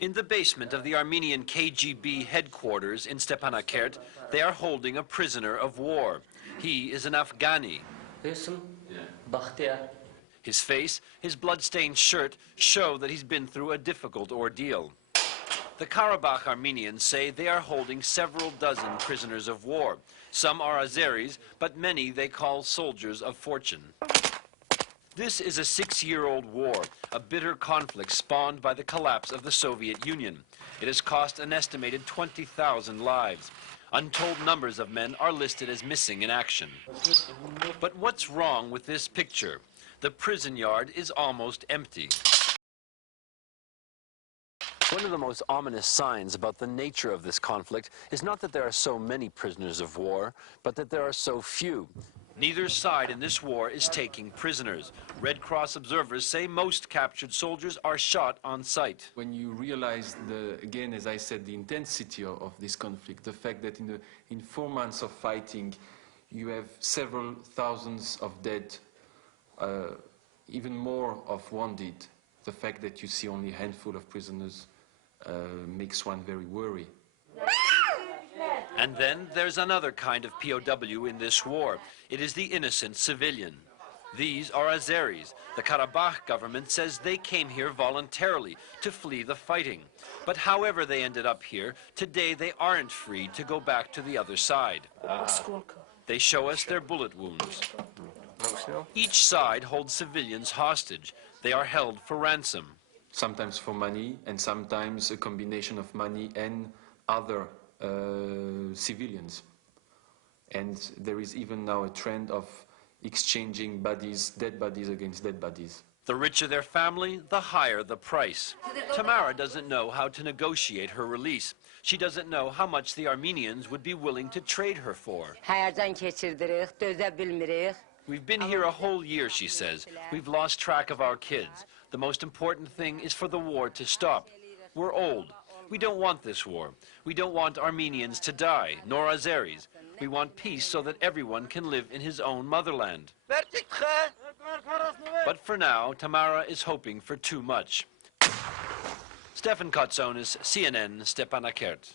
In the basement of the Armenian KGB headquarters in Stepanakert, they are holding a prisoner of war. He is an Afghani. His face, his blood-stained shirt show that he's been through a difficult ordeal. The Karabakh Armenians say they are holding several dozen prisoners of war. Some are Azeris, but many they call soldiers of fortune. This is a 6-year-old war, a bitter conflict spawned by the collapse of the Soviet Union. It has cost an estimated 20,000 lives. Untold numbers of men are listed as missing in action. But what's wrong with this picture? The prison yard is almost empty. One of the most ominous signs about the nature of this conflict is not that there are so many prisoners of war, but that there are so few. Neither side in this war is taking prisoners. Red Cross observers say most captured soldiers are shot on sight. When you realize, again, as I said, the intensity of this conflict, the fact that in 4 months of fighting, you have several thousands of dead, even more of wounded, the fact that you see only a handful of prisoners makes one very worried. And then there's another kind of POW in this war. It is the innocent civilian. These are Azeris. The Karabakh government says they came here voluntarily to flee the fighting. But however they ended up here, today they aren't free to go back to the other side. They show us their bullet wounds. Each side holds civilians hostage. They are held for ransom. Sometimes for money, and sometimes a combination of money and other civilians. And there is even now a trend of exchanging bodies, dead bodies against dead bodies. The richer their family, the higher the price. Tamara doesn't know how to negotiate her release. She doesn't know how much the Armenians would be willing to trade her for. We've been here a whole year, she says. We've lost track of our kids. The most important thing is for the war to stop. We're old. We don't want this war. We don't want Armenians to die, nor Azeris. We want peace so that everyone can live in his own motherland. But for now, Tamara is hoping for too much. Stefan Kotsonis, CNN, Stepanakert.